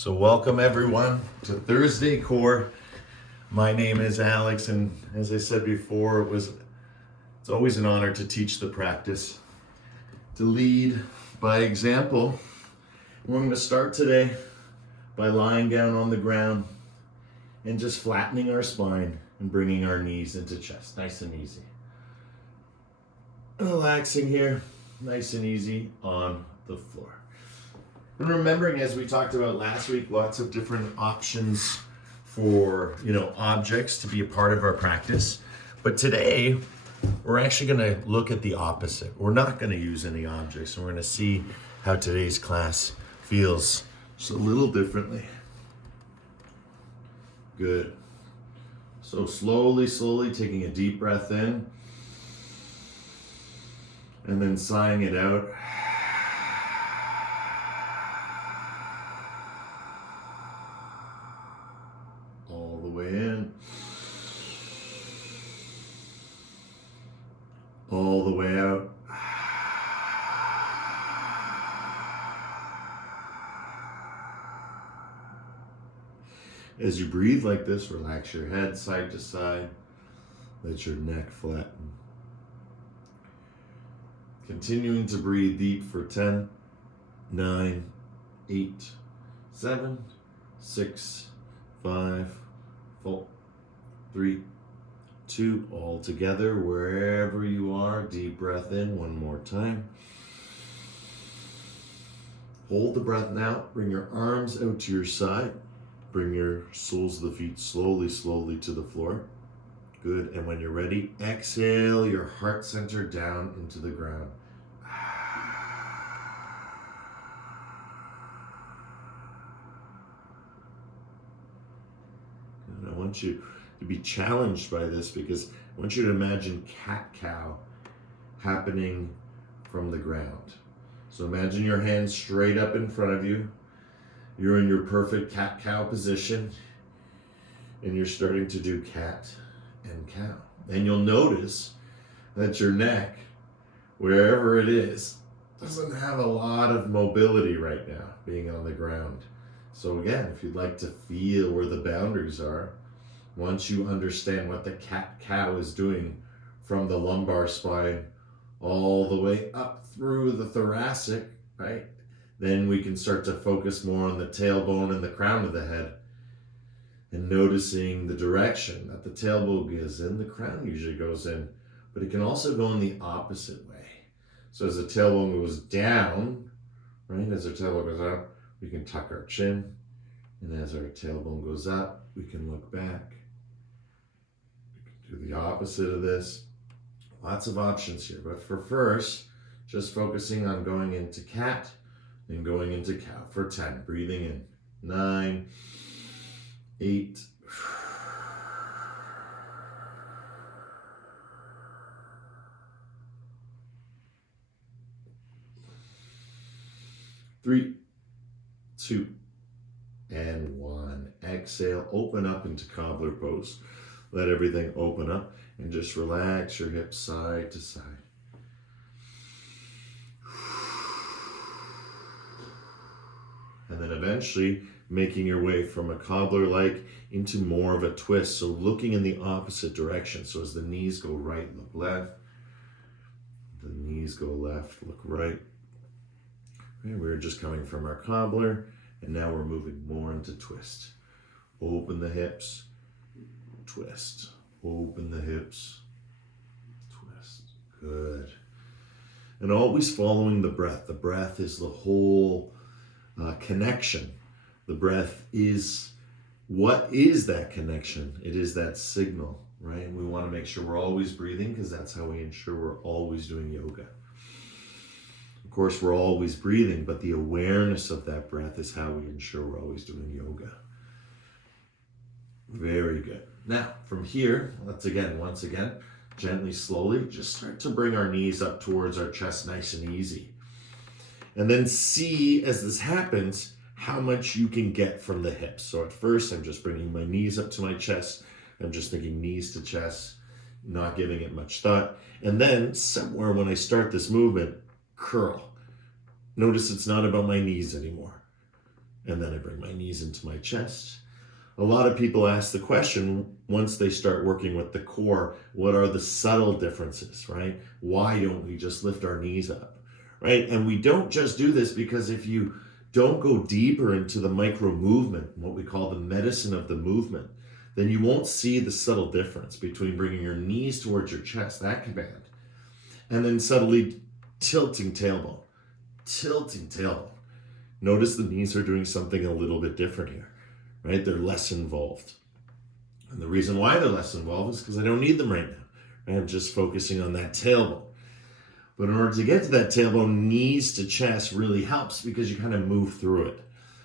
So welcome everyone to Thursday Core. My name is Alex, and as I said before, it's always an honor to teach the practice, to lead by example. We're going to start today by lying down on the ground and just flattening our spine and bringing our knees into chest, nice and easy. Relaxing here, nice and easy on the floor. And remembering, as we talked about last week, lots of different options for, objects to be a part of our practice. But today, we're actually going to look at the opposite. We're not going to use any objects, and we're going to see how today's class feels just a little differently. Good. So slowly taking a deep breath in, and then sighing it out. All the way in. All the way out. As you breathe like this, relax your head side to side. Let your neck flatten. Continuing to breathe deep for 10, 9, 8, 7, 6, 5, 4, 3, 2, all together, wherever you are. Deep breath in one more time. Hold the breath now. Bring your arms out to your side. Bring your soles of the feet slowly to the floor. Good. And when you're ready, exhale your heart center down into the ground. And I want you to be challenged by this, because I want you to imagine cat-cow happening from the ground. So imagine your hands straight up in front of you. You're in your perfect cat-cow position, and you're starting to do cat and cow. And you'll notice that your neck, wherever it is, doesn't have a lot of mobility right now, being on the ground. So again, if you'd like to feel where the boundaries are, once you understand what the cat-cow is doing from the lumbar spine all the way up through the thoracic, right? Then we can start to focus more on the tailbone and the crown of the head, and noticing the direction that the tailbone goes in, the crown usually goes in, but it can also go in the opposite way. So as the tailbone goes down, right, as our tailbone goes down, we can tuck our chin, and as our tailbone goes up, we can look back. We can do the opposite of this. Lots of options here, but for first, just focusing on going into cat and going into cow for 10. Breathing in. 9, 8, 3, 2, and 1. Exhale, open up into cobbler pose. Let everything open up and just relax your hips side to side. And then eventually making your way from a cobbler-like into more of a twist. So looking in the opposite direction. So as the knees go right, look left. The knees go left, look right. Okay, we're just coming from our cobbler, and now we're moving more into twist. Open the hips, twist. Open the hips, twist. Good. And always following the breath. The breath is the whole connection. The breath is, what is that connection? It is that signal, right? And we want to make sure we're always breathing, because that's how we ensure we're always doing yoga. Of course, we're always breathing, but the awareness of that breath is how we ensure we're always doing yoga. Very good. Now, from here, once again, gently, slowly, just start to bring our knees up towards our chest, nice and easy. And then see, as this happens, how much you can get from the hips. So at first, I'm just bringing my knees up to my chest. I'm just thinking knees to chest, not giving it much thought. And then somewhere when I start this movement, curl. Notice it's not about my knees anymore. And then I bring my knees into my chest. A lot of people ask the question, once they start working with the core, what are the subtle differences, right? Why don't we just lift our knees up, right? And we don't just do this because if you don't go deeper into the micro movement, what we call the medicine of the movement, then you won't see the subtle difference between bringing your knees towards your chest, that command, and then subtly tilting tailbone. Notice the knees are doing something a little bit different here, right? They're less involved. And the reason why they're less involved is because I don't need them right now. Right? I'm just focusing on that tailbone. But in order to get to that tailbone, knees to chest really helps because you kind of move through it.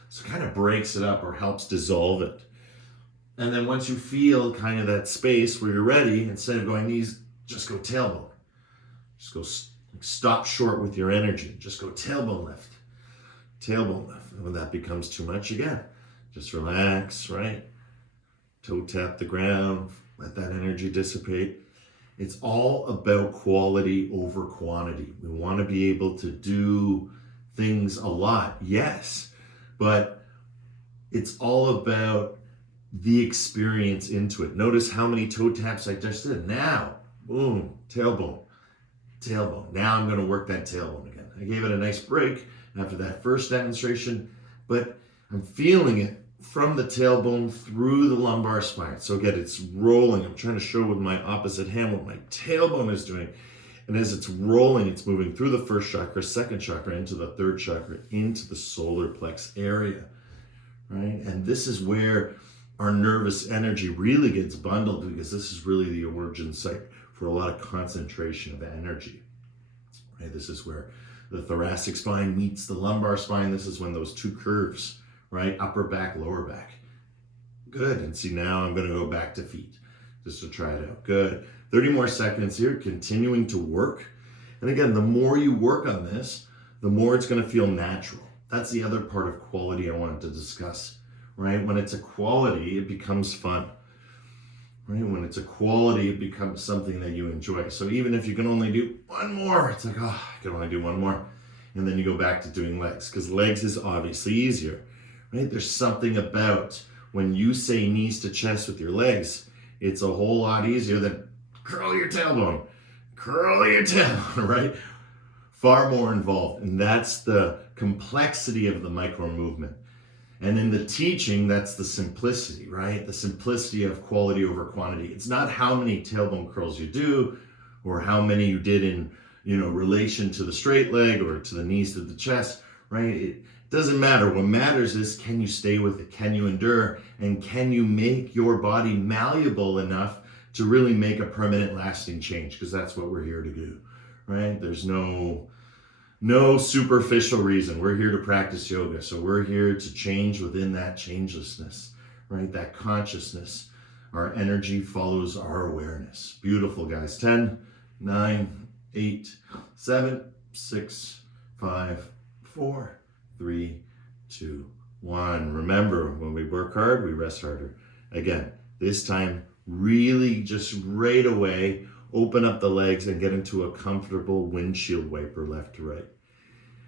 So it kind of breaks it up or helps dissolve it. And then once you feel kind of that space where you're ready, instead of going knees, just go tailbone. Just go stop short with your energy. Just go tailbone lift. Tailbone lift. And when that becomes too much, again, just relax, right? Toe tap the ground. Let that energy dissipate. It's all about quality over quantity. We want to be able to do things a lot, yes, but it's all about the experience into it. Notice how many toe taps I just did. Now, boom, tailbone. Now I'm going to work that tailbone again. I gave it a nice break after that first demonstration, but I'm feeling it from the tailbone through the lumbar spine. So again, it's rolling. I'm trying to show with my opposite hand what my tailbone is doing. And as it's rolling, it's moving through the first chakra, second chakra, into the third chakra, into the solar plex area, right? And this is where our nervous energy really gets bundled because this is really the origin site for a lot of concentration of energy, right? This is where the thoracic spine meets the lumbar spine. This is when those two curves, right? Upper back, lower back. Good. And see, now I'm going to go back to feet just to try it out. Good. 30 more seconds here, continuing to work. And again, the more you work on this, the more it's going to feel natural. That's the other part of quality I wanted to discuss, right? When it's a quality, it becomes fun, right? When it's a quality, it becomes something that you enjoy. So even if you can only do one more, it's like, oh, I can only do one more. And then you go back to doing legs because legs is obviously easier. Right? There's something about when you say knees to chest with your legs, it's a whole lot easier than curl your tailbone, right? Far more involved. And that's the complexity of the micro movement. And in the teaching, that's the simplicity, right? The simplicity of quality over quantity. It's not how many tailbone curls you do or how many you did in, relation to the straight leg or to the knees to the chest, right? It doesn't matter. What matters is, can you stay with it? Can you endure? And can you make your body malleable enough to really make a permanent lasting change? Because that's what we're here to do, right? There's no superficial reason. We're here to practice yoga. So we're here to change within that changelessness, right? That consciousness. Our energy follows our awareness. Beautiful, guys. 10, 9, 8, 7, 6, 5, 4, 3, 2, 1. Remember, when we work hard, we rest harder. Again, this time, really just right away, open up the legs and get into a comfortable windshield wiper left to right.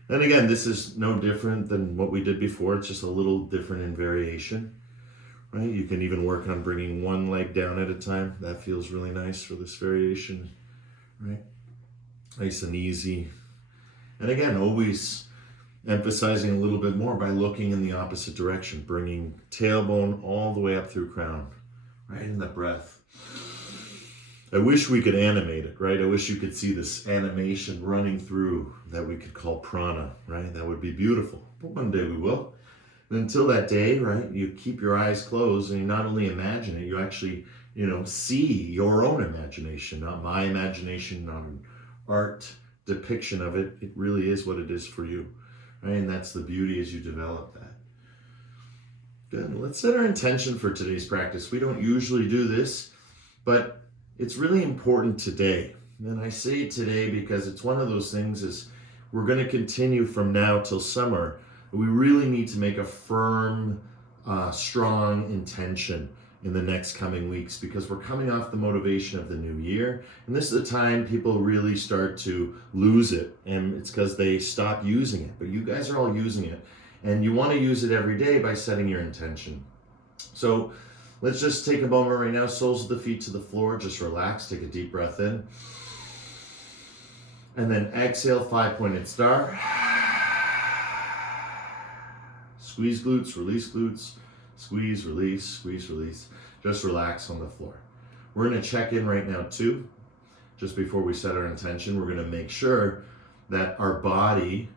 And again, this is no different than what we did before. It's just a little different in variation, right? You can even work on bringing one leg down at a time. That feels really nice for this variation, right? Nice and easy. And again, always emphasizing a little bit more by looking in the opposite direction, bringing tailbone all the way up through crown, right in the breath. I wish we could animate it, right? I wish you could see this animation running through that we could call prana, right? That would be beautiful. But one day we will. And until that day, right, you keep your eyes closed and you not only imagine it, you actually, see your own imagination, not my imagination, not an art depiction of it. It really is what it is for you. Right? And that's the beauty as you develop that. Good. Let's set our intention for today's practice. We don't usually do this, but it's really important today. And I say today because it's one of those things is we're going to continue from now till summer. We really need to make a firm, strong intention in the next coming weeks because we're coming off the motivation of the new year. And this is the time people really start to lose it. And it's because they stop using it. But you guys are all using it. And you want to use it every day by setting your intention. So let's just take a moment right now, soles of the feet to the floor, just relax, take a deep breath in. And then exhale, 5-pointed star. Squeeze glutes, release glutes, squeeze, release. Just relax on the floor. We're gonna check in right now too. Just before we set our intention, we're gonna make sure that our body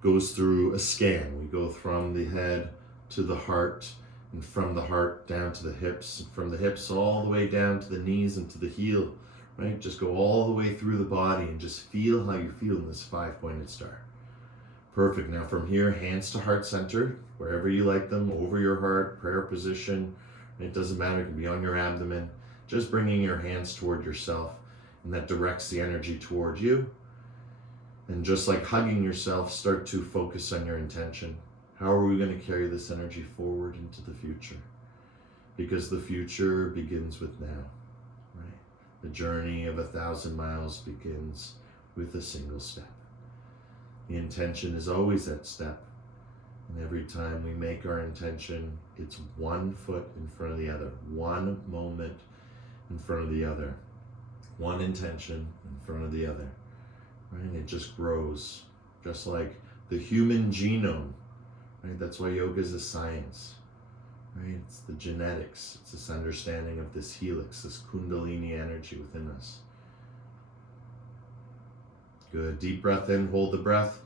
goes through a scan. We go from the head to the heart, and from the heart down to the hips, and from the hips all the way down to the knees and to the heel, right? Just go all the way through the body and just feel how you feel in this 5-pointed star. Perfect. Now from here, hands to heart center, wherever you like them, over your heart, prayer position. It doesn't matter, it can be on your abdomen. Just bringing your hands toward yourself, and that directs the energy toward you. And just like hugging yourself, start to focus on your intention. How are we going to carry this energy forward into the future? Because the future begins with now, right? The journey of 1,000 miles begins with a single step. The intention is always that step. And every time we make our intention, it's one foot in front of the other, one moment in front of the other, one intention in front of the other, right? And it just grows, just like the human genome, right? That's why yoga is a science, right? It's the genetics, it's this understanding of this helix, this kundalini energy within us. Good, deep breath in, hold the breath.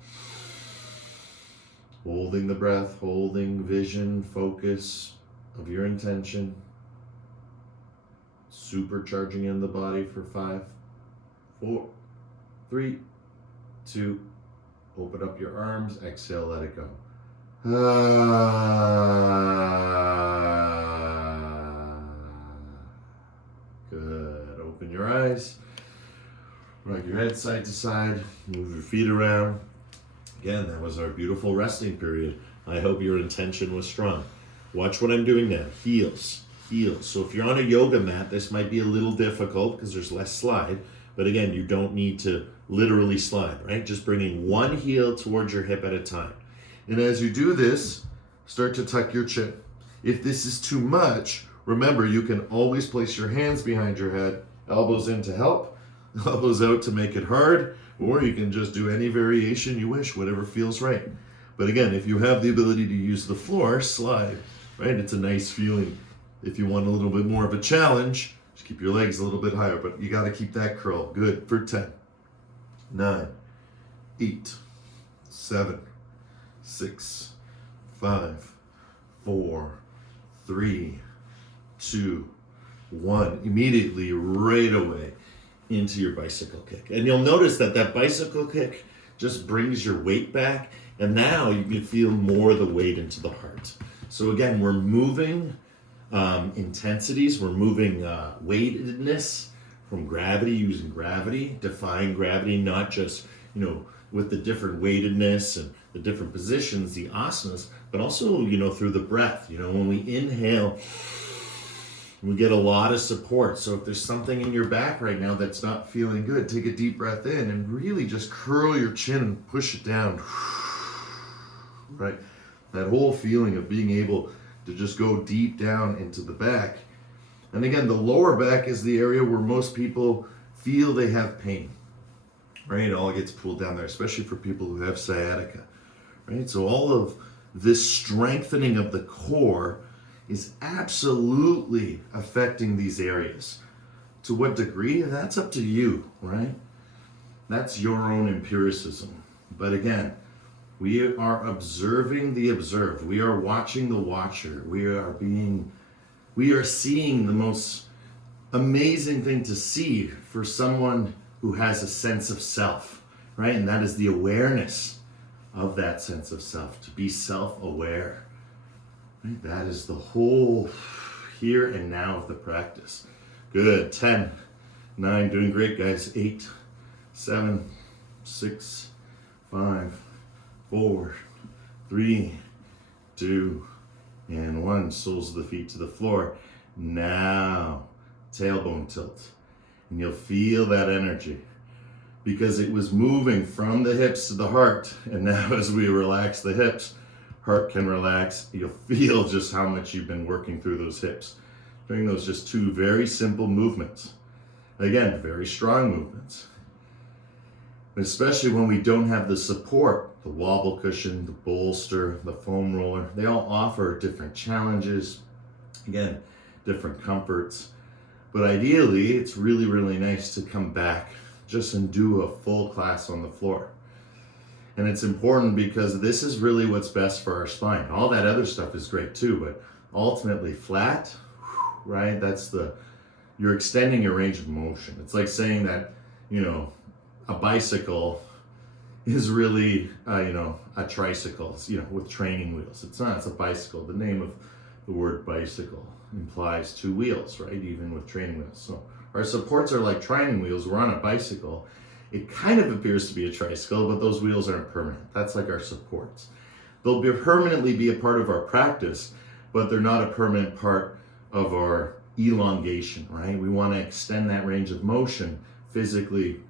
Holding the breath, holding vision, focus of your intention. Supercharging in the body for 5, 4, 3, 2. Open up your arms, exhale, let it go. Good, open your eyes. Rock your head side to side, move your feet around. Again, that was our beautiful resting period. I hope your intention was strong. Watch what I'm doing now. Heels. So if you're on a yoga mat, this might be a little difficult because there's less slide. But again, you don't need to literally slide, right? Just bringing one heel towards your hip at a time. And as you do this, start to tuck your chin. If this is too much, remember you can always place your hands behind your head, elbows in to help, elbows out to make it hard, or you can just do any variation you wish, whatever feels right. But again, if you have the ability to use the floor, slide, right? It's a nice feeling. If you want a little bit more of a challenge, just keep your legs a little bit higher, but you got to keep that curl. Good for 10, 9, 8, 7, 6, 5, 4, 3, 2, 1. Immediately, right away, into your bicycle kick. And you'll notice that that bicycle kick just brings your weight back, and now you can feel more of the weight into the heart. So again, we're moving intensities, we're moving weightedness from gravity, using gravity, defying gravity, not just, with the different weightedness and the different positions, the asanas, but also, through the breath. When we inhale, we get a lot of support. So if there's something in your back right now that's not feeling good, take a deep breath in and really just curl your chin and push it down. Right? That whole feeling of being able to just go deep down into the back. And again, the lower back is the area where most people feel they have pain. Right? It all gets pulled down there, especially for people who have sciatica. Right? So all of this strengthening of the core is absolutely affecting these areas. To what degree? That's up to you, right? That's your own empiricism. But again, we are observing the observed. We are watching the watcher. We are seeing the most amazing thing to see for someone who has a sense of self, right? And that is the awareness of that sense of self, to be self-aware. Right? That is the whole here and now of the practice. Good. 10, 9, doing great, guys. 8, 7, 6, 5, 4, 3, 2, and 1. Soles of the feet to the floor. Now, tailbone tilt. And you'll feel that energy because it was moving from the hips to the heart. And now as we relax the hips, heart can relax. You'll feel just how much you've been working through those hips. Doing those just two very simple movements. Again, very strong movements. Especially when we don't have the support, the wobble cushion, the bolster, the foam roller, they all offer different challenges, again, different comforts. But ideally, it's really, really nice to come back just and do a full class on the floor. And it's important because this is really what's best for our spine. All that other stuff is great too, but ultimately flat, right? You're extending your range of motion. It's like saying that, a bicycle is really, a tricycle, with training wheels. It's not, it's a bicycle. The name of the word bicycle implies two wheels, right? Even with training wheels. So our supports are like training wheels. We're on a bicycle. It kind of appears to be a tricycle, but those wheels aren't permanent. That's like our supports. They'll permanently be a part of our practice, but they're not a permanent part of our elongation, right? We want to extend that range of motion physically,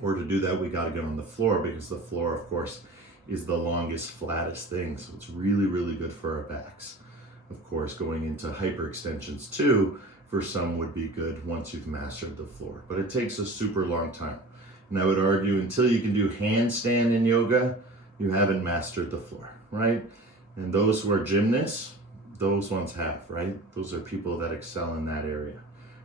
or to do that, we got to get on the floor, because the floor, of course, is the longest, flattest thing. So it's really, really good for our backs. Of course, going into hyperextensions too, for some would be good once you've mastered the floor, but it takes a super long time. And I would argue until you can do handstand in yoga, you haven't mastered the floor, right? And those who are gymnasts, those ones have, right? Those are people that excel in that area.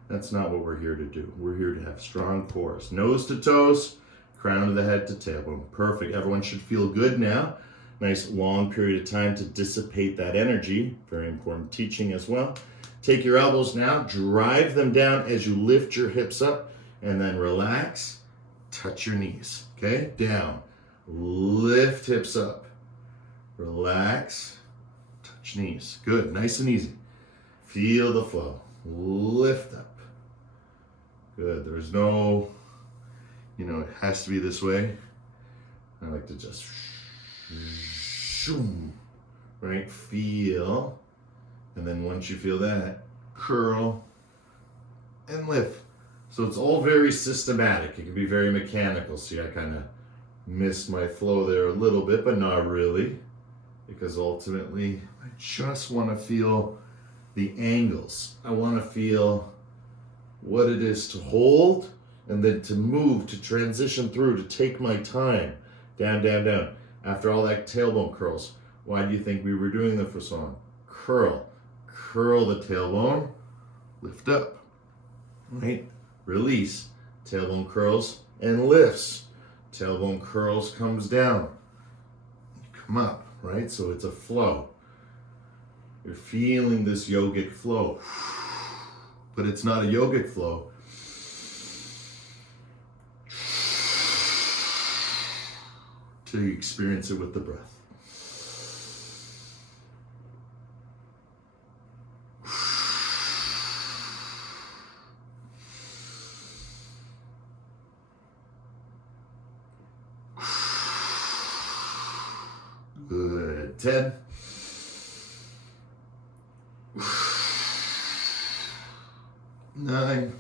That's not what we're here to do. We're here to have strong cores, nose to toes, crown of the head to tailbone. Perfect. Everyone should feel good now. Nice long period of time to dissipate that energy. Very important teaching as well. Take your elbows now, drive them down as you lift your hips up, and then relax. Touch your knees, okay? Down, lift hips up, relax, touch knees. Good, nice and easy. Feel the flow, lift up. Good, there's no, it has to be this way. I like to just, right? Feel, and then once you feel that, curl and lift. So it's all very systematic. It can be very mechanical. See, I kind of missed my flow there a little bit, but not really, because ultimately I just want to feel the angles. I want to feel what it is to hold and then to move, to transition through, to take my time. Down, down, down. After all that tailbone curls, why do you think we were doing the flexion? Curl the tailbone, lift up, right? Release, tailbone curls and lifts. Tailbone curls, comes down, come up, right? So it's a flow. You're feeling this yogic flow, but it's not a yogic flow. Till you experience it with the breath. Good. 10. 9.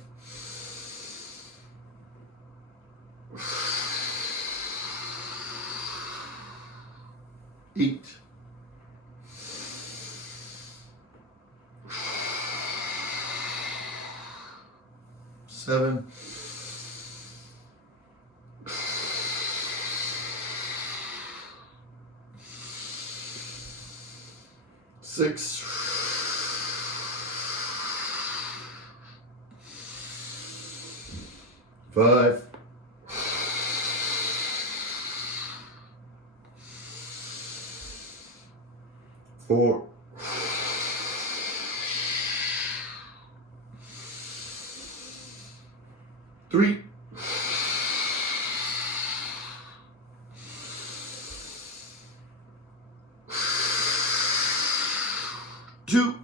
8. 7. 6. 5. 4. 3. 2.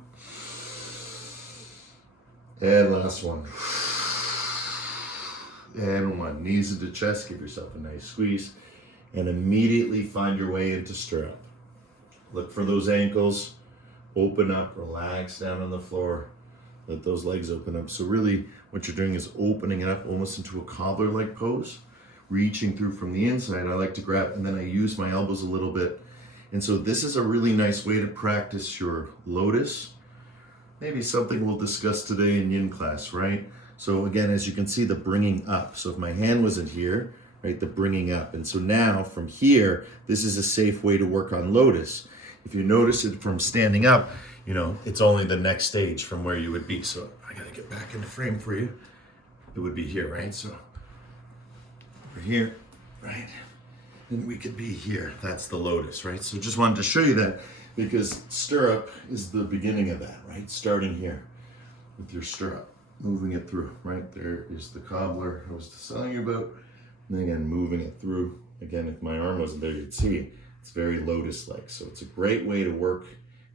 And last one. And 1. Knees into chest. Give yourself a nice squeeze. And immediately find your way into stirrup. Look for those ankles. Open up. Relax down on the floor. Let those legs open up. So really what you're doing is opening it up almost into a cobbler-like pose. Reaching through from the inside. I like to grab, and then I use my elbows a little bit And so this is a really nice way to practice your lotus. Maybe something we'll discuss today in yin class, right? So again, as you can see, the bringing up. So if my hand wasn't here, right, the bringing up. And so now from here, this is a safe way to work on lotus. If you notice it from standing up, you know, it's only the next stage from where you would be. So I gotta get back in the frame for you. It would be here, right? So over here, right? And we could be here. That's the lotus, right? So just wanted to show you that because stirrup is the beginning of that, right? Starting here with your stirrup, moving it through, right? There is the cobbler I was telling you about. And then again, moving it through. Again, if my arm wasn't there, you'd see it's very lotus-like. So it's a great way to work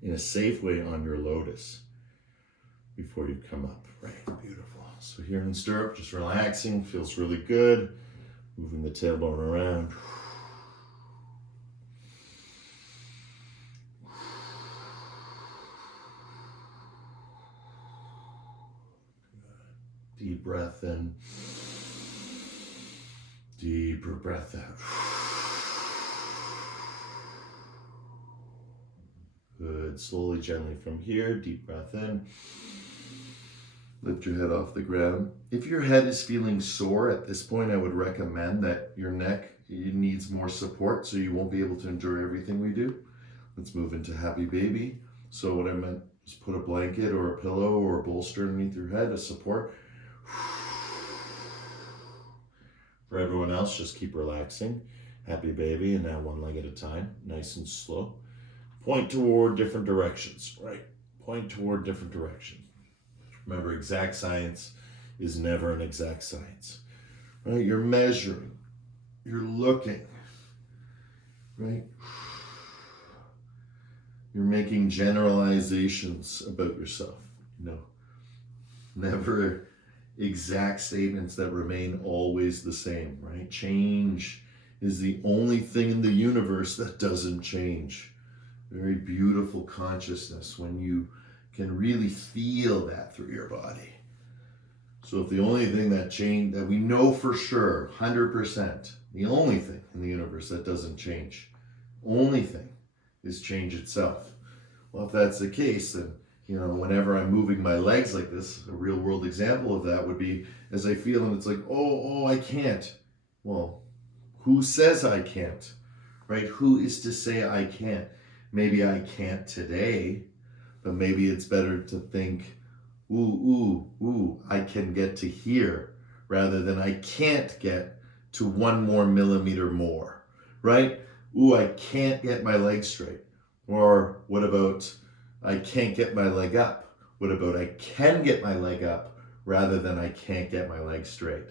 in a safe way on your lotus before you come up, right? Beautiful. So here in stirrup, just relaxing, feels really good. Moving the tailbone around. Deep breath in. Deeper breath out. Good. Slowly, gently from here. Deep breath in. Lift your head off the ground. If your head is feeling sore at this point, I would recommend that your neck needs more support so you won't be able to enjoy everything we do. Let's move into happy baby. So what I meant was put a blanket or a pillow or a bolster underneath your head as support. For everyone else, just keep relaxing. Happy baby, and now one leg at a time, nice and slow. Point toward different directions, right? Point toward different directions. Remember, exact science is never an exact science, right? You're measuring, you're looking, right? You're making generalizations about yourself, you know, never exact statements that remain always the same, right? Change is the only thing in the universe that doesn't change. Very beautiful consciousness when you can really feel that through your body. So if the only thing that changed, that we know for sure, 100%, the only thing in the universe that doesn't change, only thing is change itself. Well, if that's the case, then, you know, whenever I'm moving my legs like this, a real world example of that would be as I feel and it's like, oh, I can't. Well, who says I can't, right? Who is to say I can't? Maybe I can't today, but maybe it's better to think, ooh, I can get to here rather than I can't get to 1 more millimeter more, right? Ooh, I can't get my leg straight. Or what about I can't get my leg up? What about I can get my leg up rather than I can't get my leg straight?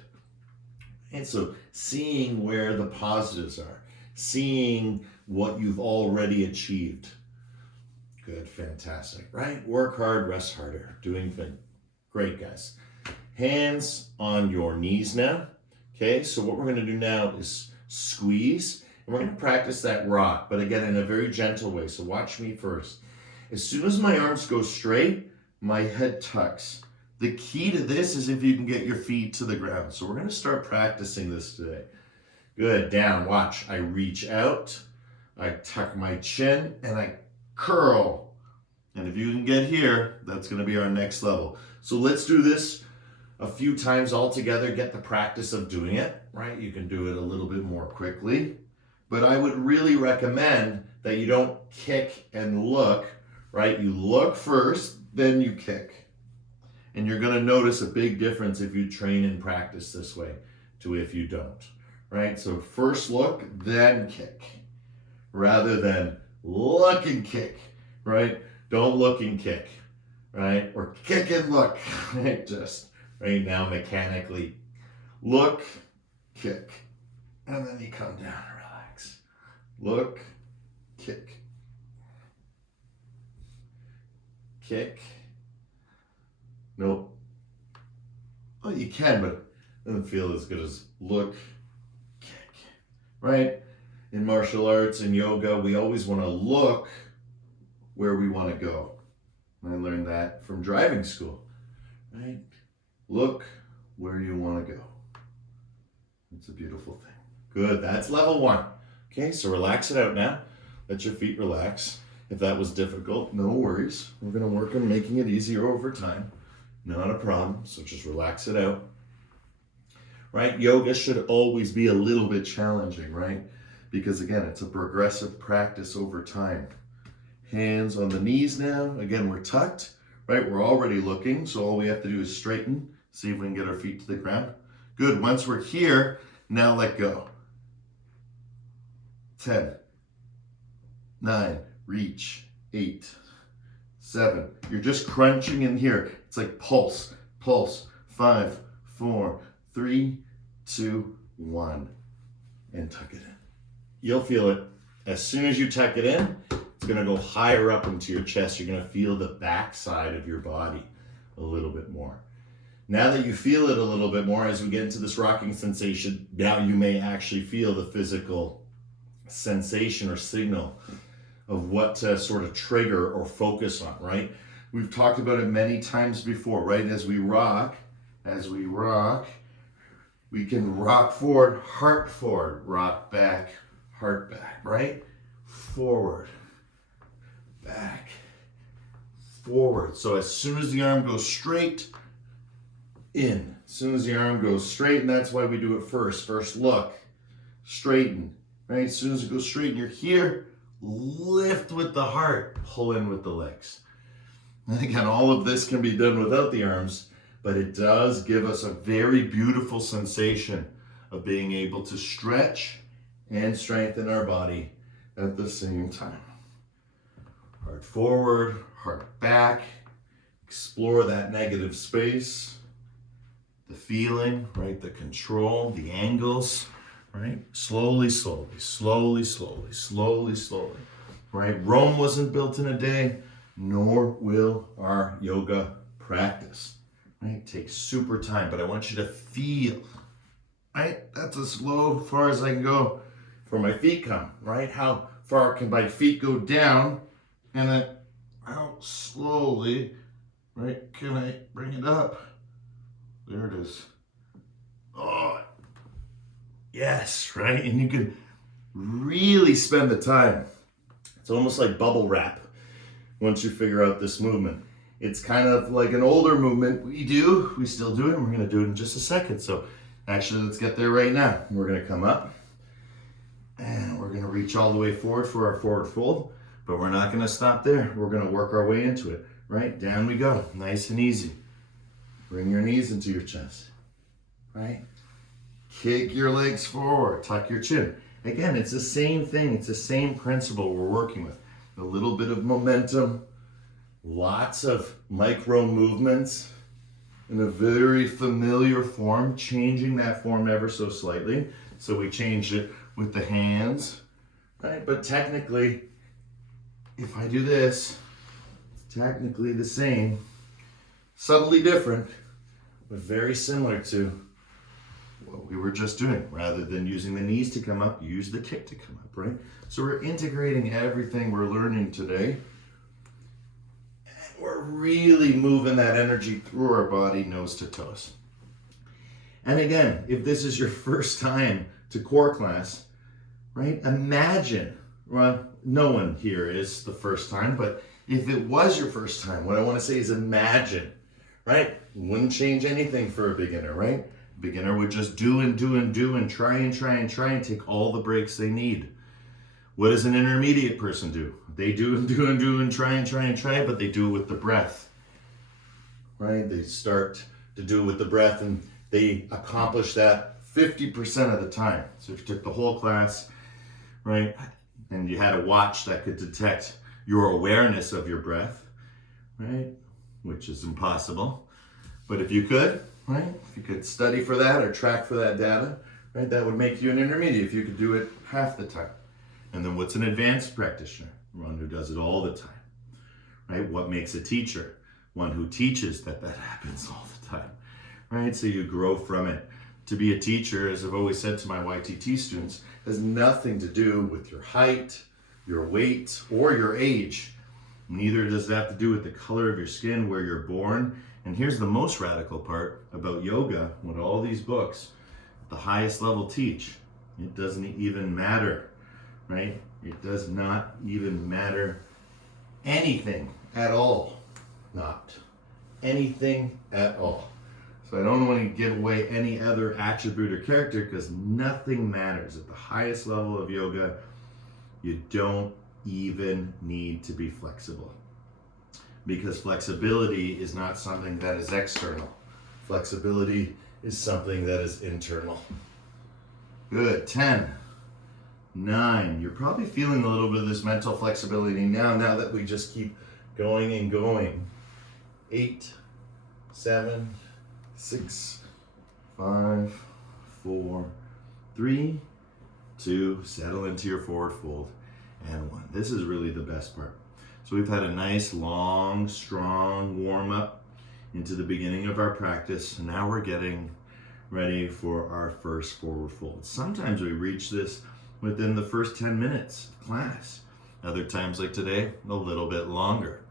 And so seeing where the positives are, seeing what you've already achieved. Good, fantastic, right? Work hard, rest harder, doing things. Great, guys. Hands on your knees now. Okay, so what we're going to do now is squeeze, and we're going to practice that rock, but again, in a very gentle way. So watch me first. As soon as my arms go straight, my head tucks. The key to this is if you can get your feet to the ground. So we're going to start practicing this today. Good, down, watch. I reach out, I tuck my chin, and I curl. And if you can get here, that's going to be our next level. So let's do this a few times all together. Get the practice of doing it, right? You can do it a little bit more quickly. But I would really recommend that you don't kick and look, right? You look first, then you kick. And you're going to notice a big difference if you train and practice this way to if you don't, right? So first look, then kick, rather than look and kick, right? Don't look and kick, right? Or kick and look, right? Just right now mechanically look, kick, and then you come down and relax. Look, kick, kick. Nope. Oh, you can, but it doesn't feel as good as look, kick, right? In martial arts and yoga, we always want to look where we want to go. I learned that from driving school, right? Look where you want to go. It's a beautiful thing. Good, that's level 1. Okay, so relax it out now. let your feet relax. If that was difficult, no worries. We're gonna work on making it easier over time. Not a problem, so just relax it out. Right, yoga should always be a little bit challenging, right? Because again, it's a progressive practice over time. Hands on the knees now. Again, we're tucked, right? We're already looking, so all we have to do is straighten, see if we can get our feet to the ground. Good, once we're here, now let go. 10, 9, reach, 8, 7. You're just crunching in here. It's like pulse, pulse. 5, 4, 3, 2, 1. And tuck it in. You'll feel it. As soon as you tuck it in, it's gonna go higher up into your chest. You're gonna feel the back side of your body a little bit more. Now that you feel it a little bit more, as we get into this rocking sensation, now you may actually feel the physical sensation or signal of what to sort of trigger or focus on, right? We've talked about it many times before, right? As we rock, we can rock forward, rock back, heart back, right? Forward, back, forward. So as soon as the arm goes straight, in. As soon as the arm goes straight, and that's why we do it first. First look, straighten, right? As soon as it goes straight and you're here, lift with the heart, pull in with the legs. And again, all of this can be done without the arms, but it does give us a very beautiful sensation of being able to stretch and strengthen our body at the same time. Heart forward, heart back, explore that negative space. The feeling, right? The control, the angles, right? Slowly, slowly, slowly, slowly, slowly, slowly, right? Rome wasn't built in a day, nor will our yoga practice, right? It takes super time, but I want you to feel, right? That's as slow far as I can go for my feet come, right? How far can my feet go down, and then how slowly, right, can I bring it up? There it is. Oh, yes, right? And you can really spend the time. It's almost like bubble wrap once you figure out this movement. It's kind of like an older movement we still do it, and we're gonna do it in just a second. So actually, let's get there right now. We're gonna come up, and we're gonna reach all the way forward for our forward fold, but we're not gonna stop there. We're gonna work our way into it, right? Down we go, nice and easy. Bring your knees into your chest, right? Kick your legs forward, tuck your chin. Again, it's the same thing. It's the same principle we're working with. A little bit of momentum, lots of micro movements in a very familiar form, changing that form ever so slightly. So we changed it with the hands, right? But technically, if I do this, it's technically the same. Subtly different, but very similar to what we were just doing. Rather than using the knees to come up, use the kick to come up, right? So we're integrating everything we're learning today. And we're really moving that energy through our body, nose to toes. And again, if this is your first time to core class, right? Imagine, well, no one here is the first time, but if it was your first time, what I want to say is imagine, right? Wouldn't change anything for a beginner, right? Beginner would just do and do and do and try and try and try and take all the breaks they need. What does an intermediate person do? They do and do and do and try and try and try, but they do it with the breath, right? They start to do it with the breath and they accomplish that 50% of the time. So if you took the whole class, right, and you had a watch that could detect your awareness of your breath, right, which is impossible. But if you could, right, if you could study for that or track for that data, right, that would make you an intermediate if you could do it half the time. And then what's an advanced practitioner? One who does it all the time, right? What makes a teacher? One who teaches that happens all the time, right? So you grow from it. To be a teacher, as I've always said to my YTT students, has nothing to do with your height, your weight, or your age. Neither does it have to do with the color of your skin, where you're born. And here's the most radical part about yoga, what all these books, the highest level teach. It doesn't even matter, right? It does not even matter anything at all. Not anything at all. So I don't want to give away any other attribute or character because nothing matters. At the highest level of yoga, you don't even need to be flexible. Because flexibility is not something that is external. Flexibility is something that is internal. Good. 10, 9. You're probably feeling a little bit of this mental flexibility now that we just keep going and going. 8, 7, 6, 5, 4, 3, 2, settle into your forward fold, and 1. This is really the best part. So we've had a nice, long, strong warm up into the beginning of our practice, and now we're getting ready for our first forward fold. Sometimes we reach this within the first 10 minutes of class. Other times, like today, a little bit longer.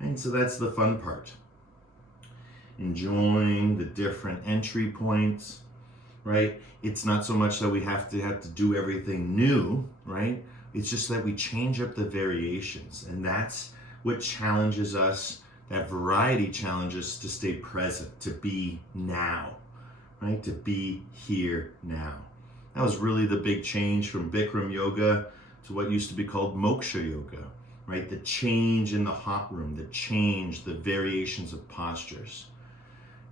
And so that's the fun part. Enjoying the different entry points, right? It's not so much that we have to do everything new, right? It's just that we change up the variations, and that's what challenges us. That variety challenges to stay present, to be now, right? To be here now. That was really the big change from Bikram yoga to what used to be called moksha yoga, right? The change in the hot room, the change, the variations of postures.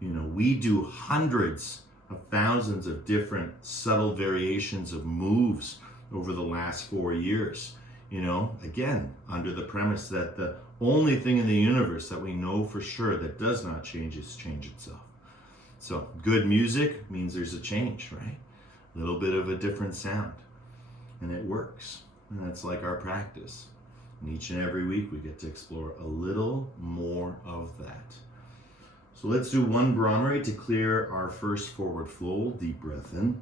You know, we do hundreds of thousands of different subtle variations of moves over the last 4 years. You know, again, under the premise that the only thing in the universe that we know for sure that does not change is change itself. So good music means there's a change, right? A little bit of a different sound, and it works. And that's like our practice. And each and every week we get to explore a little more of that. So let's do one Brahmari to clear our first forward fold. Deep breath in.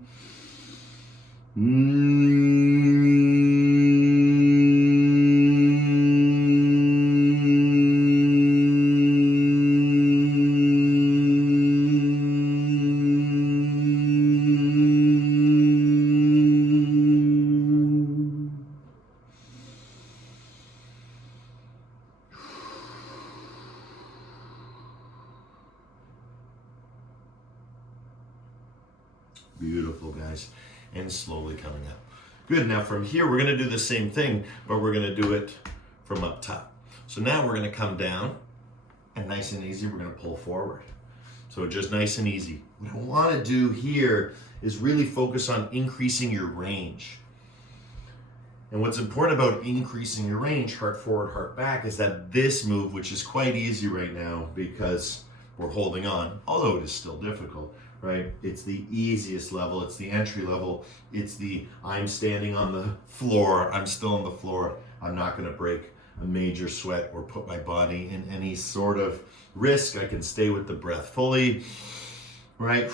Beautiful, guys. And slowly coming up. Good. Now from here, we're going to do the same thing, but we're going to do it from up top. So now we're going to come down, and nice and easy, we're going to pull forward. So just nice and easy. What I want to do here is really focus on increasing your range. And what's important about increasing your range, heart forward, heart back, is that this move, which is quite easy right now because we're holding on, although it is still difficult, right? It's the easiest level, it's the entry level, it's the I'm standing on the floor, I'm still on the floor, I'm not gonna break a major sweat or put my body in any sort of risk. I can stay with the breath fully, right?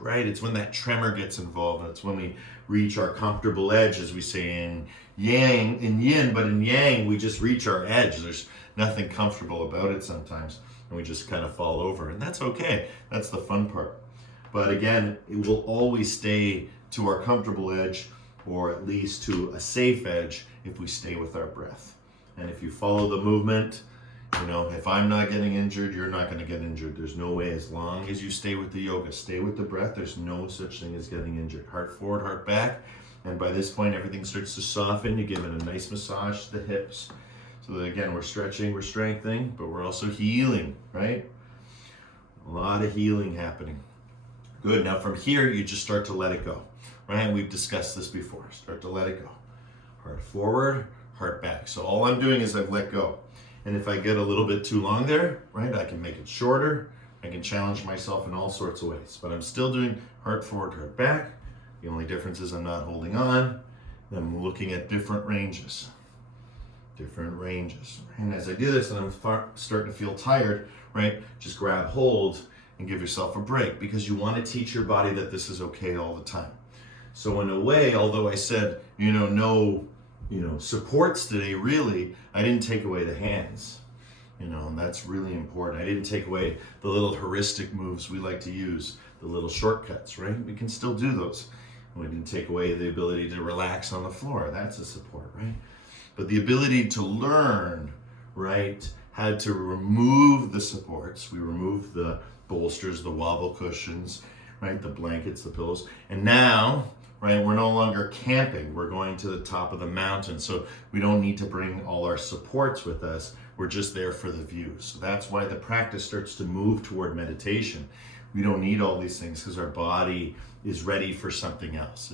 Right, it's when that tremor gets involved, and it's when we reach our comfortable edge, as we say in yang, in yin, but in yang, we just reach our edge. There's nothing comfortable about it sometimes, and we just kind of fall over, and that's okay. That's the fun part. But again, it will always stay to our comfortable edge, or at least to a safe edge, if we stay with our breath. And if you follow the movement, you know, if I'm not getting injured, you're not going to get injured. There's no way. As long as you stay with the yoga, stay with the breath, there's no such thing as getting injured. Heart forward, heart back. And by this point, everything starts to soften. You give it a nice massage to the hips. So that again, we're stretching, we're strengthening, but we're also healing, right? A lot of healing happening. Good. Now from here, you just start to let it go, right? And we've discussed this before. Start to let it go. Heart forward, heart back. So all I'm doing is I've let go. And if I get a little bit too long there, right, I can make it shorter. I can challenge myself in all sorts of ways. But I'm still doing heart forward, heart back. The only difference is I'm not holding on. I'm looking at different ranges. Different ranges. And as I do this and I'm starting to feel tired, right, just grab hold and give yourself a break, because you want to teach your body that this is okay all the time. So in a way, although I said, no supports today, really, I didn't take away the hands, and that's really important. I didn't take away the little heuristic moves we like to use, the little shortcuts, right? We can still do those. We didn't take away the ability to relax on the floor. That's a support, right? But the ability to learn, right, how to remove the supports. We remove the bolsters, the wobble cushions, right, the blankets, the pillows. And now, right, we're no longer camping. We're going to the top of the mountain. So we don't need to bring all our supports with us. We're just there for the view. So that's why the practice starts to move toward meditation. We don't need all these things because our body is ready for something else.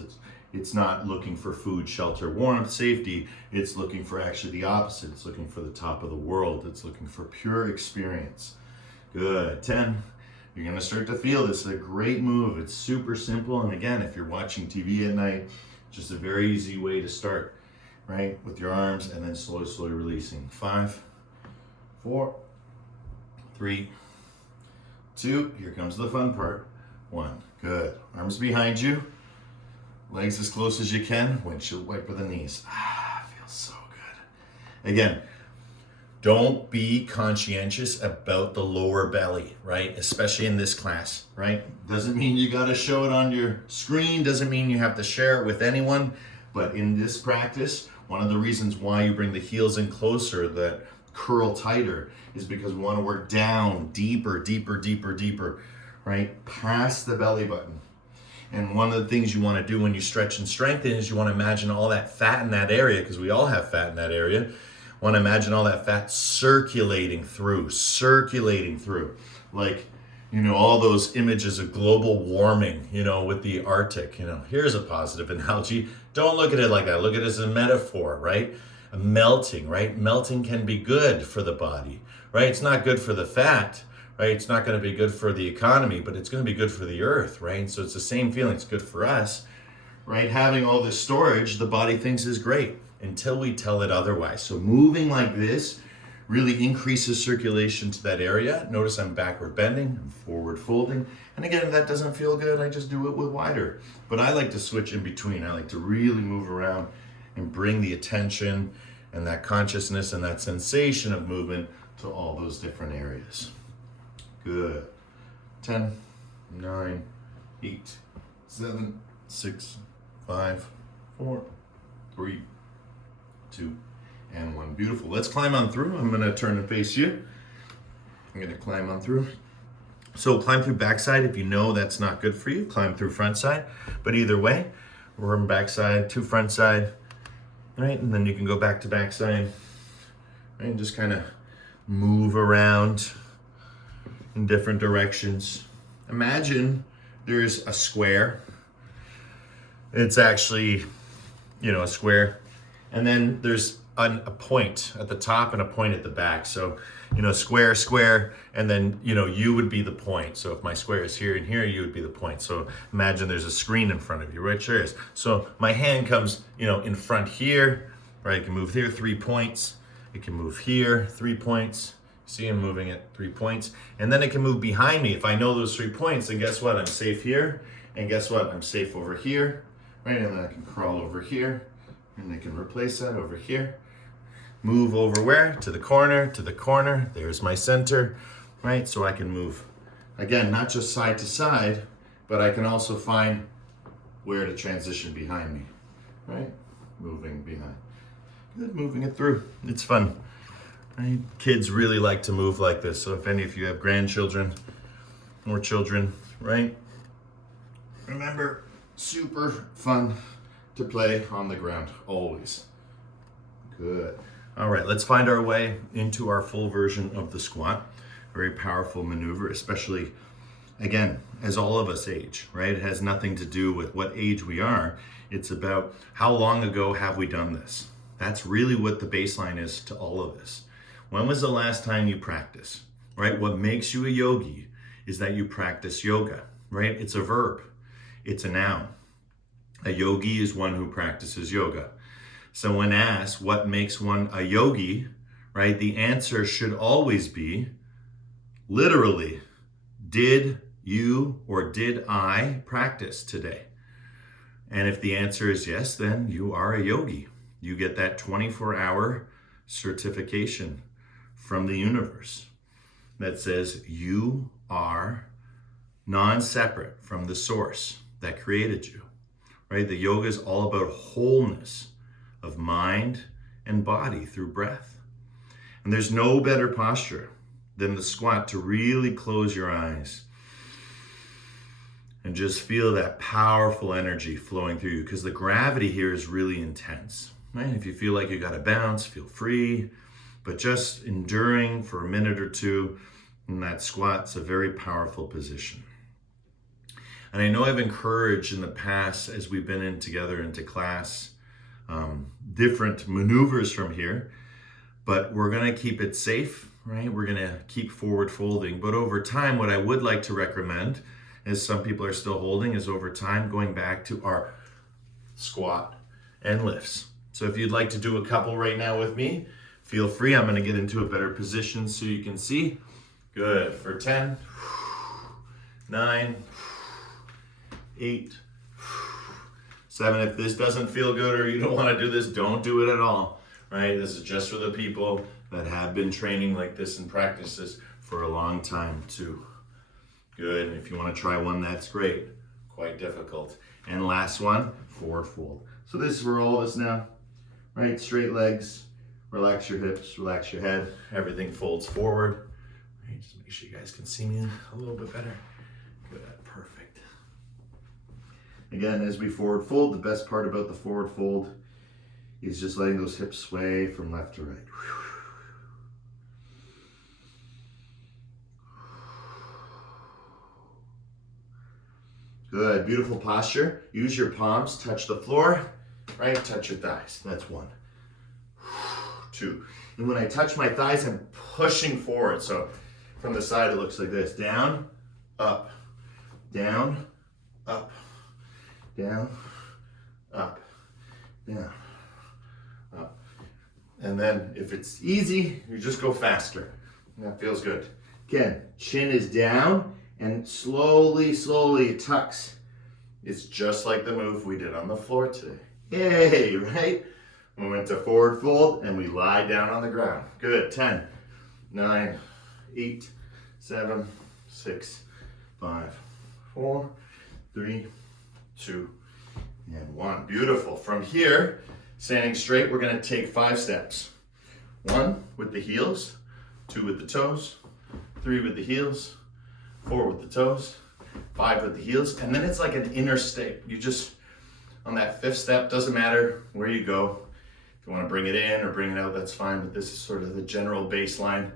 It's not looking for food, shelter, warmth, safety. It's looking for actually the opposite. It's looking for the top of the world. It's looking for pure experience. Good. 10. You're going to start to feel this. It's a great move. It's super simple. And again, if you're watching TV at night, just a very easy way to start, right? With your arms and then slowly releasing. 5, 4, 3, 2. Here comes the fun part. 1. Good. Arms behind you. Legs as close as you can. Windshield wiper the knees. Feels so good. Again, don't be conscientious about the lower belly, right? Especially in this class, right? Doesn't mean you got to show it on your screen. Doesn't mean you have to share it with anyone. But in this practice, one of the reasons why you bring the heels in closer, that curl tighter, is because we want to work down deeper, right? Past the belly button. And one of the things you want to do when you stretch and strengthen is you want to imagine all that fat in that area, because we all have fat in that area. Want to imagine all that fat circulating through. Like, all those images of global warming, with the Arctic. Here's a positive analogy. Don't look at it like that. Look at it as a metaphor, right? A melting, right? Melting can be good for the body, right? It's not good for the fat, right? It's not going to be good for the economy, but it's going to be good for the earth, right? So it's the same feeling. It's good for us, right? Having all this storage, the body thinks is great until we tell it otherwise. So moving like this really increases circulation to that area. Notice I'm backward bending, I'm forward folding. And again, if that doesn't feel good, I just do it with wider. But I like to switch in between. I like to really move around and bring the attention and that consciousness and that sensation of movement to all those different areas. Good. 10, 9, 8, 7, 6, 5, 4, 3, 2, and 1. Beautiful. Let's climb on through. I'm going to turn and face you. I'm going to climb on through. So climb through backside. If you know that's not good for you, climb through front side. But either way, we're from backside to front side, right? And then you can go back to backside, right? And just kind of move around in different directions. Imagine there's a square. It's actually, a square. And then there's a point at the top and a point at the back. So, square, and then, you would be the point. So if my square is here and here, you would be the point. So imagine there's a screen in front of you, right? Sure is. So my hand comes, in front here, right? It can move here, 3 points. It can move here, 3 points. See, I'm moving it 3 points. And then it can move behind me. If I know those 3 points, then guess what? I'm safe here. And guess what? I'm safe over here, right? And then I can crawl over here. And I can replace that over here. Move over where? To the corner. There's my center, right? So I can move, again, not just side to side, but I can also find where to transition behind me, right? Moving behind. Good, moving it through. It's fun, right? Kids really like to move like this. So if any of you have grandchildren or children, right? Remember, super fun to play on the ground, always. Good. All right, let's find our way into our full version of the squat. Very powerful maneuver, especially, again, as all of us age, right? It has nothing to do with what age we are. It's about how long ago have we done this? That's really what the baseline is to all of this. When was the last time you practiced, right? What makes you a yogi is that you practice yoga, right? It's a verb, it's a noun. A yogi is one who practices yoga. So when asked what makes one a yogi, right, the answer should always be, literally, did you or did I practice today? And if the answer is yes, then you are a yogi. You get that 24-hour certification from the universe that says you are non-separate from the source that created you. right? The yoga is all about wholeness of mind and body through breath. And there's no better posture than the squat to really close your eyes and just feel that powerful energy flowing through you, because the gravity here is really intense, right? If you feel like you got to bounce, feel free, but just enduring for a minute or two in that squat's a very powerful position. And I know I've encouraged in the past, as we've been in together into class, different maneuvers from here, but we're gonna keep it safe, right? We're gonna keep forward folding. But over time, what I would like to recommend, as some people are still holding, is over time going back to our squat and lifts. So if you'd like to do a couple right now with me, feel free. I'm gonna get into a better position so you can see. Good, for 10, 9, 8, 7. If this doesn't feel good or you don't wanna do this, don't do it at all, right? This is just for the people that have been training like this and practices for a long time too. Good, and if you wanna try one, that's great. Quite difficult. And last one, forward fold. So this is for all of us now, right? Straight legs, relax your hips, relax your head, everything folds forward. Right, just make sure you guys can see me a little bit better. Good, perfect. Again, as we forward fold, the best part about the forward fold is just letting those hips sway from left to right. Good, beautiful posture. Use your palms, touch the floor, right? Touch your thighs. That's 1, 2. And when I touch my thighs, I'm pushing forward. So from the side, it looks like this. Down, up, down, up, down, up, down, up. And then if it's easy, you just go faster. And that feels good. Again, chin is down. And slowly, slowly it tucks. It's just like the move we did on the floor today. Yay, right? We went to forward fold and we lie down on the ground. Good, 10, 9, 8, 7, 6, 5, 4, 3, 2, and 1. Beautiful. From here, standing straight, we're gonna take 5 steps. 1 with the heels, 2 with the toes, 3 with the heels, 4 with the toes, 5 with the heels, and then it's like an inner state. You just, on that 5th step, doesn't matter where you go. If you want to bring it in or bring it out, that's fine, but this is sort of the general baseline.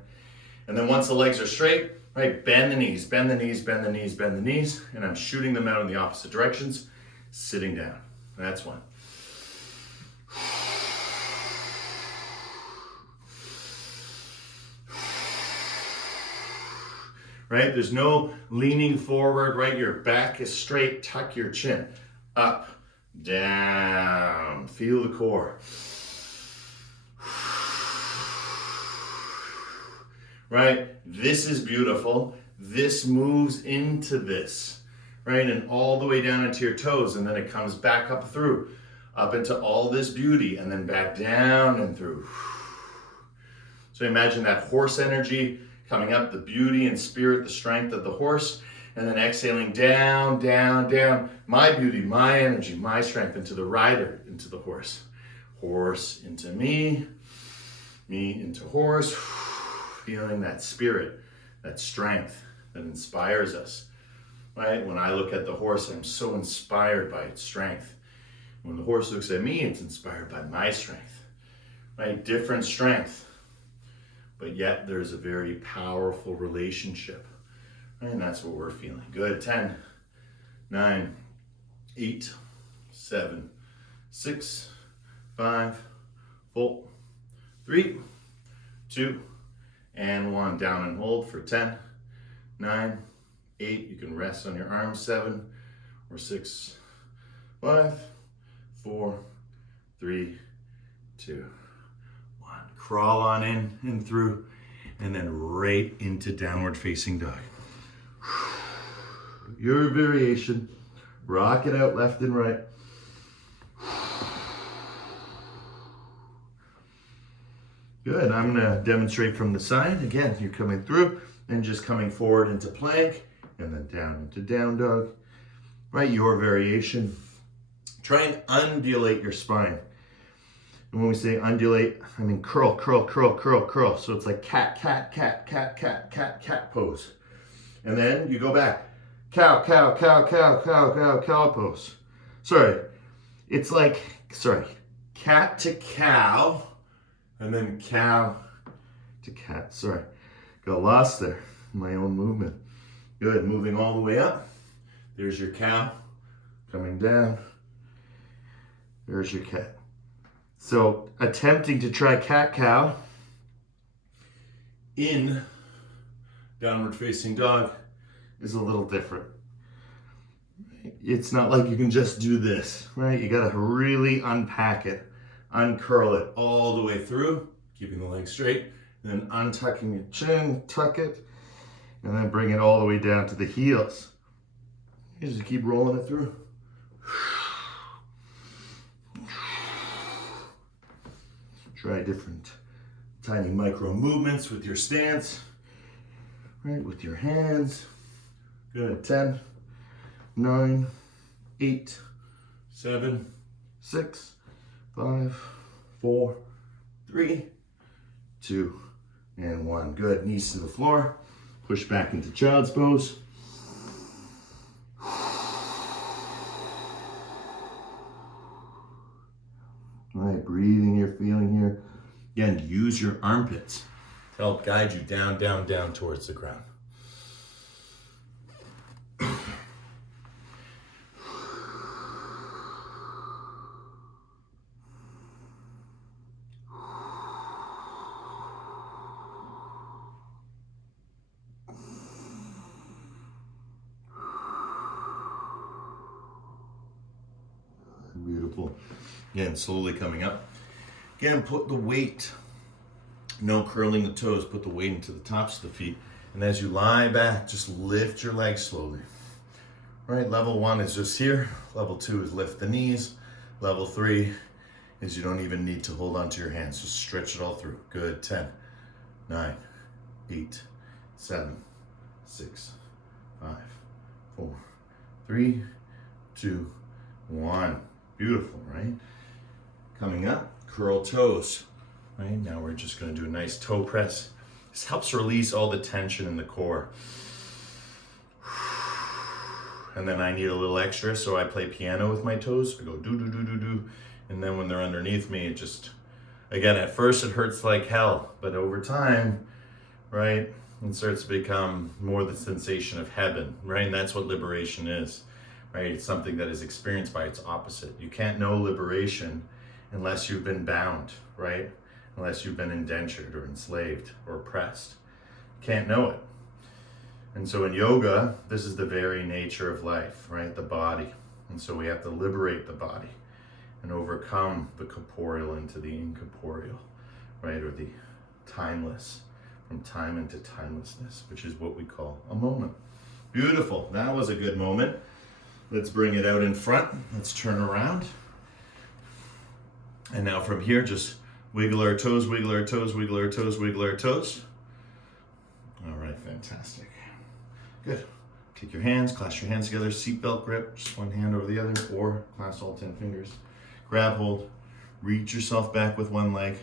And then once the legs are straight, right, bend the knees, bend the knees, bend the knees, bend the knees, and I'm shooting them out in the opposite directions, sitting down. That's 1. Right? There's no leaning forward, right? Your back is straight, tuck your chin. Up, down, feel the core. Right? This is beautiful. This moves into this, right? And all the way down into your toes, and then it comes back up through, up into all this beauty, and then back down and through. So imagine that horse energy coming up, the beauty and spirit, the strength of the horse, and then exhaling down, down, down. My beauty, my energy, my strength into the rider, into the horse. Horse into me, me into horse. Feeling that spirit, that strength that inspires us, right? When I look at the horse, I'm so inspired by its strength. When the horse looks at me, it's inspired by my strength, right? Different strength. But yet there's a very powerful relationship. And that's what we're feeling. Good, 10, 9, 8, 7, 6, 5, 4, 3, 2, and 1. Down and hold for 10, 9, 8. You can rest on your arms, 7 or 6, 5, 4, 3, 2. Crawl on in and through, and then right into downward facing dog. Your variation. Rock it out left and right. Good, I'm gonna demonstrate from the side. Again, you're coming through and just coming forward into plank, and then down into down dog. Right, your variation. Try and undulate your spine. And when we say undulate, I mean curl, curl, curl, curl, curl. So it's like cat, cat, cat, cat, cat, cat, cat pose. And then you go back. Cow, cow, cow, cow, cow, cow, cow pose. It's like, cat to cow, and then cow to cat. Got lost there in my own movement. Good, moving all the way up. There's your cow, coming down. There's your cat. So attempting to try cat-cow in downward facing dog is a little different. It's not like you can just do this, right? You gotta really unpack it, uncurl it all the way through, keeping the legs straight, and then untucking your chin, tuck it, and then bring it all the way down to the heels. You just keep rolling it through. Try different tiny micro movements with your stance, right? With your hands. Good. 10, 9, 8, 7, 6, 5, 4, 3, 2, and 1. Good. Knees to the floor. Push back into child's pose. All right, breathing here, feeling here. Again, use your armpits to help guide you down, down, down towards the ground. Beautiful. Again, slowly coming up. Again, put the weight, no curling the toes, put the weight into the tops of the feet. And as you lie back, just lift your legs slowly. Right, level 1 is just here. Level 2 is lift the knees. Level 3 is you don't even need to hold onto your hands. Just stretch it all through. Good. 10, 9, 8, 7, 6, 5, 4, 3, 2, 1. Beautiful, right? Coming up, curl toes. Right, now we're just gonna do a nice toe press. This helps release all the tension in the core. And then I need a little extra, so I play piano with my toes. I go do, do, do, do, do. And then when they're underneath me, it just, again, at first it hurts like hell, but over time, right, it starts to become more the sensation of heaven, right? And that's what liberation is. Right? It's something that is experienced by its opposite. You can't know liberation unless you've been bound, right? Unless you've been indentured or enslaved or oppressed. You can't know it. And so in yoga, this is the very nature of life, right? The body. And so we have to liberate the body and overcome the corporeal into the incorporeal, right? Or the timeless, from time into timelessness, which is what we call a moment. Beautiful. That was a good moment. Let's bring it out in front. Let's turn around. And now from here, just wiggle our toes, wiggle our toes, wiggle our toes, wiggle our toes. All right, fantastic. Good. Take your hands, clasp your hands together, seatbelt grip, just one hand over the other, or clasp all 10 fingers. Grab hold, reach yourself back with one leg.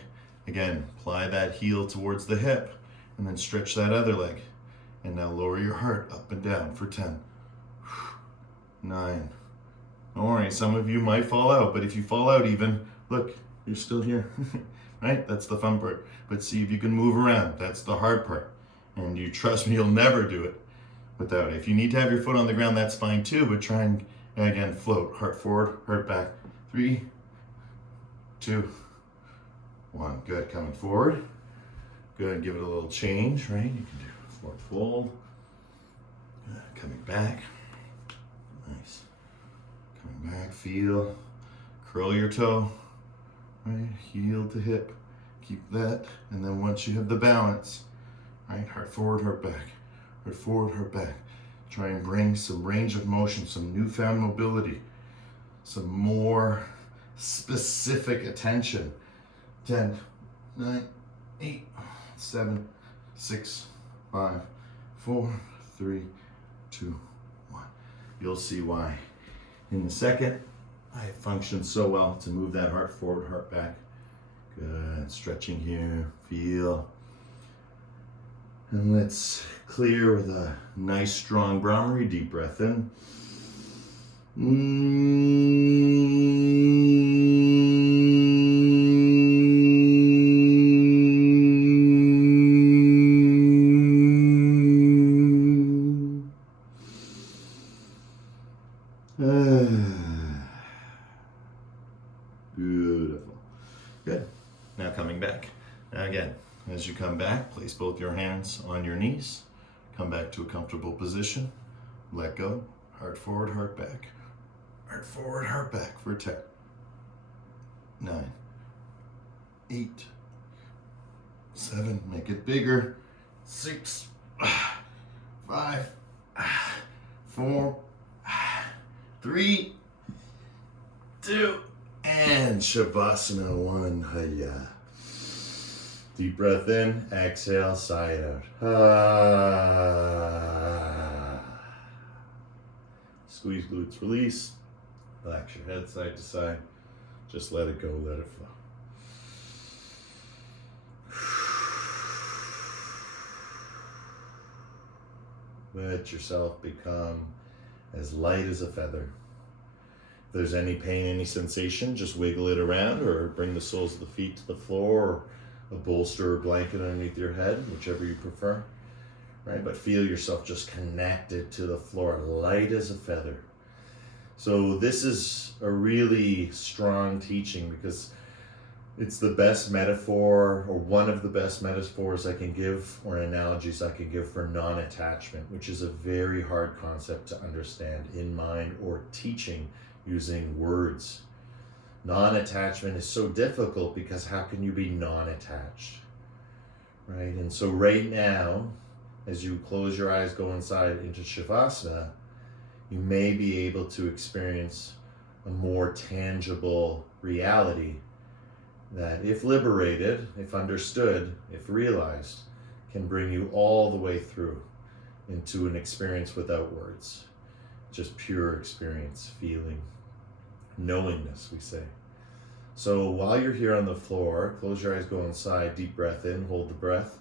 Again, apply that heel towards the hip, and then stretch that other leg. And now lower your heart up and down for 10. 9. Don't worry, some of you might fall out, but if you fall out even, look, you're still here, right? That's the fun part. But see if you can move around. That's the hard part. And you trust me, you'll never do it without it. If you need to have your foot on the ground, that's fine too, but try and, again, float. Heart forward, heart back. 3, 2, 1. Good, coming forward. Good, give it a little change, right? You can do forward fold. Good. Coming back. Nice. Coming back, feel. Curl your toe. Right, heel to hip. Keep that. And then once you have the balance, right, heart forward, heart back. Heart forward, heart back. Try and bring some range of motion, some newfound mobility, some more specific attention. 10, 9, 8, 7, 6, 5, 4, 3, 2, 1. You'll see why in a second. I function so well to move that heart forward, heart back. Good. Stretching here. Feel. And let's clear with a nice strong Brahmari. Deep breath in. Beautiful. Good. Now coming back. Now again, as you come back, place both your hands on your knees. Come back to a comfortable position. Let go. Heart forward, heart back. Heart forward, heart back for 10, 9, 8, 7, make it bigger, 6, 5, 4, 3, 2, and Shavasana 1. Hiya. Deep breath in, exhale, sigh it out. Squeeze glutes, release. Relax your head side to side. Just let it go, let it flow. Let yourself become as light as a feather. If there's any pain, any sensation, just wiggle it around or bring the soles of the feet to the floor or a bolster or blanket underneath your head, whichever you prefer. Right? But feel yourself just connected to the floor, light as a feather. So this is a really strong teaching because it's the best metaphor, or one of the best metaphors I can give, or analogies I can give for non-attachment, which is a very hard concept to understand in mind or teaching using words. Non-attachment is so difficult because how can you be non-attached? Right? And so right now, as you close your eyes, go inside into Shavasana, you may be able to experience a more tangible reality that, if liberated, if understood, if realized, can bring you all the way through into an experience without words. Just pure experience, feeling, knowingness, we say. So while you're here on the floor, close your eyes, go inside, deep breath in, hold the breath.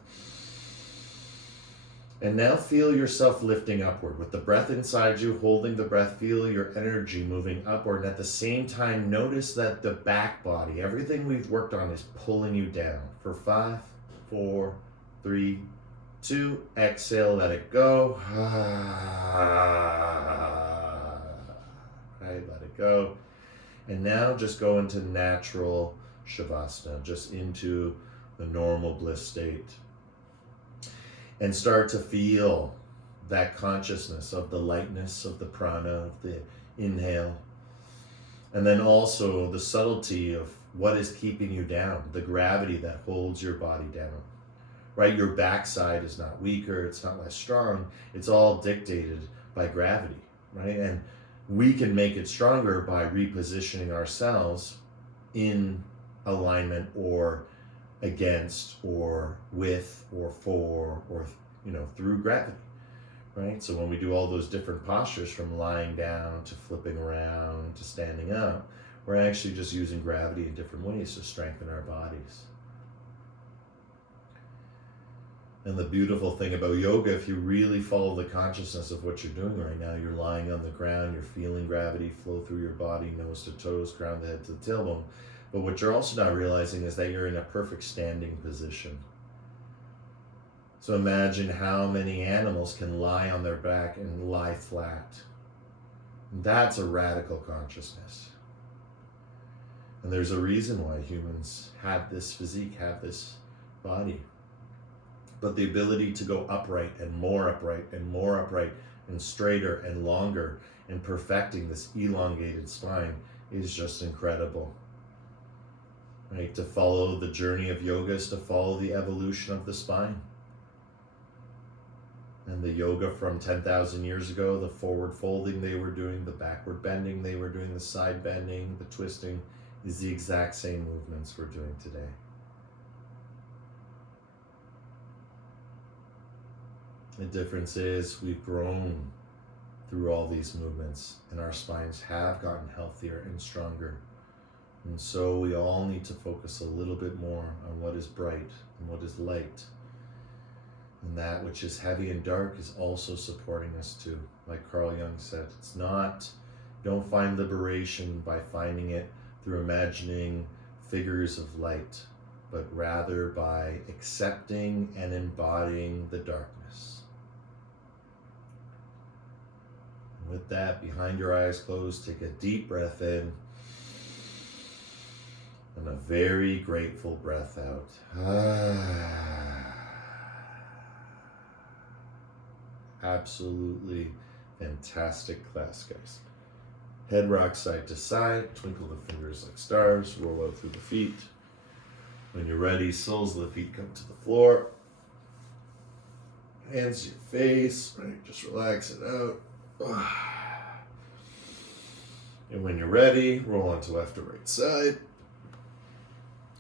And now feel yourself lifting upward. With the breath inside you, holding the breath, feel your energy moving upward. And at the same time, notice that the back body, everything we've worked on, is pulling you down. For 5, 4, 3, 2, exhale, let it go. Right, let it go. And now just go into natural Shavasana, just into the normal bliss state. And start to feel that consciousness of the lightness of the prana, of the inhale. And then also the subtlety of what is keeping you down, the gravity that holds your body down. Right? Your backside is not weaker, it's not less strong, it's all dictated by gravity, right? And we can make it stronger by repositioning ourselves in alignment or against or with or for or through gravity, right? So when we do all those different postures, from lying down to flipping around to standing up, we're actually just using gravity in different ways to strengthen our bodies. And the beautiful thing about yoga, if you really follow the consciousness of what you're doing right now, you're lying on the ground, you're feeling gravity flow through your body, nose to toes, crown the head to the tailbone. But what you're also not realizing is that you're in a perfect standing position. So imagine how many animals can lie on their back and lie flat. That's a radical consciousness. And there's a reason why humans have this physique, have this body. But the ability to go upright and more upright and more upright and straighter and longer and perfecting this elongated spine is just incredible. Right? To follow the journey of yoga is to follow the evolution of the spine. And the yoga from 10,000 years ago, the forward folding they were doing, the backward bending they were doing, the side bending, the twisting, is the exact same movements we're doing today. The difference is we've grown through all these movements, and our spines have gotten healthier and stronger. And so we all need to focus a little bit more on what is bright and what is light. And that which is heavy and dark is also supporting us too. Like Carl Jung said, it's not, don't find liberation by finding it through imagining figures of light, but rather by accepting and embodying the darkness. And with that, behind your eyes closed, take a deep breath in and a very grateful breath out. Absolutely fantastic class, guys. Head rock side to side, twinkle the fingers like stars, roll out through the feet. When you're ready, soles of the feet come to the floor. Hands to your face, right? Just relax it out. And when you're ready, roll onto left or right side.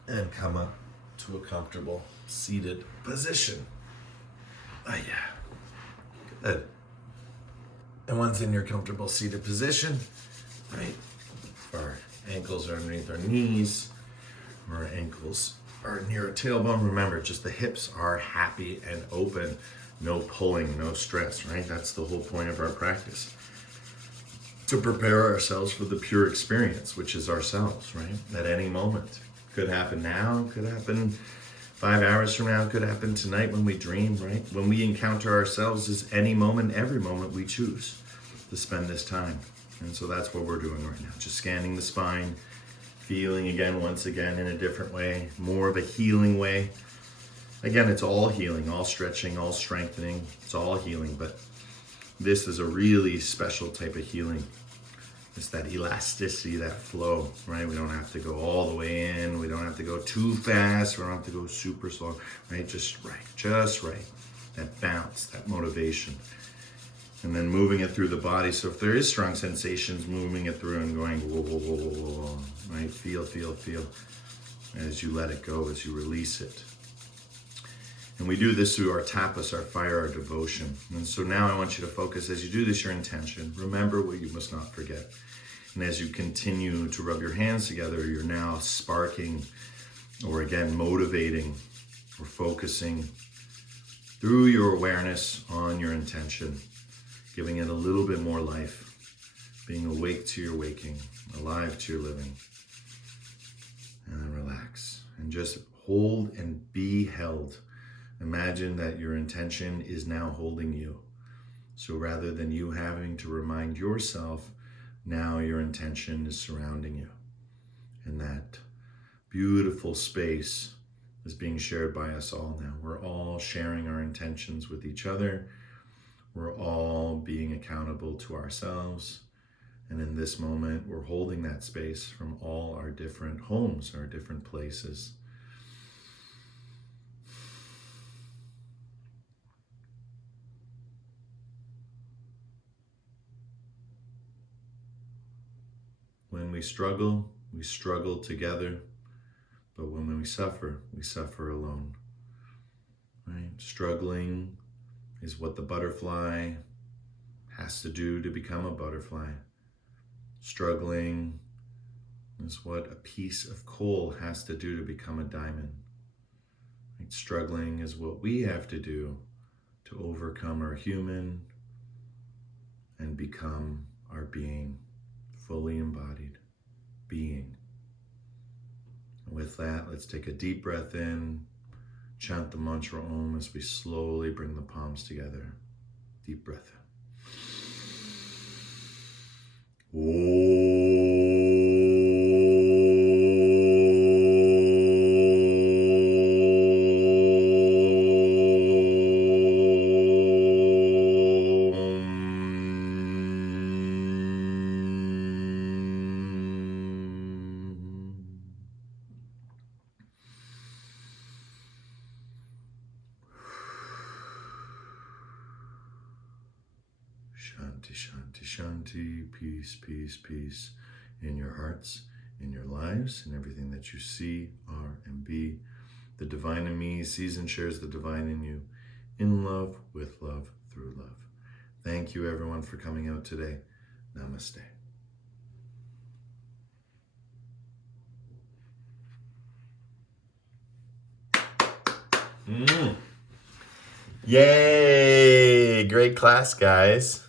And come up to a comfortable seated position. Oh yeah. Good. And once in your comfortable seated position, right? Our ankles are underneath our knees. Our ankles are near our tailbone. Remember, just the hips are happy and open. No pulling, no stress, right? That's the whole point of our practice. To prepare ourselves for the pure experience, which is ourselves, right? At any moment. Could happen now, could happen 5 hours from now, could happen tonight when we dream, right? When we encounter ourselves is any moment, every moment we choose to spend this time. And so that's what we're doing right now. Just scanning the spine, feeling again, once again, in a different way, more of a healing way. Again, it's all healing, all stretching, all strengthening. It's all healing, but this is a really special type of healing. It's that elasticity, that flow, right? We don't have to go all the way in. We don't have to go too fast. We don't have to go super slow, right? Just right. That bounce, that motivation. And then moving it through the body. So if there is strong sensations, moving it through and going, whoa, whoa, whoa, whoa, whoa, right? Feel. As you let it go, as you release it. And we do this through our tapas, our fire, our devotion. And so now I want you to focus, as you do this, your intention. Remember what you must not forget. And as you continue to rub your hands together, you're now sparking, or again, motivating, or focusing through your awareness on your intention, giving it a little bit more life, being awake to your waking, alive to your living. And then relax, and just hold and be held. Imagine that your intention is now holding you. So rather than you having to remind yourself, now your intention is surrounding you. And that beautiful space is being shared by us all now. We're all sharing our intentions with each other. We're all being accountable to ourselves. And in this moment, we're holding that space from all our different homes, our different places. When we struggle together. But when we suffer alone. Right? Struggling is what the butterfly has to do to become a butterfly. Struggling is what a piece of coal has to do to become a diamond. Right? Struggling is what we have to do to overcome our human and become our being, fully embodied being. And with that, let's take a deep breath in, chant the mantra Om as we slowly bring the palms together. Deep breath in. Om. Shanti, shanti, shanti, peace, peace, peace in your hearts, in your lives, in everything that you see, are, and be. The divine in me sees and shares the divine in you, in love, with love, through love. Thank thank you everyone for coming out today. Namaste. Yay! Great class, guys.